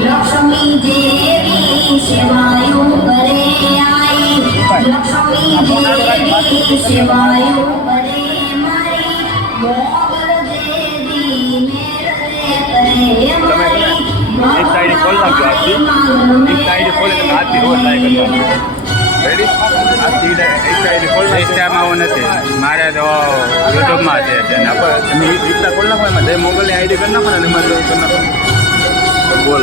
લક્ષ્મી દેવી સેવાયો કરે આઈ લક્ષ્મી દેવી સેવાયો કરે મારી મોગલ દેવી મેરે કરે મારી એક સાઈડ ખોલ નાખજો આજથી એક સાઈડ ખોલે તો આજથી રોજ લાય કરવાનું રેડી આજથી એક સાઈડ ખોલ ઇન્સ્ટામાં આવું નથી મારે તો યુટ્યુબમાં છે અને આપણે તમે ઇન્સ્ટા ખોલ નાખો એમાં જય મોગલની આઈડી કરી નાખો ને એમાં કરી નાખો બોલ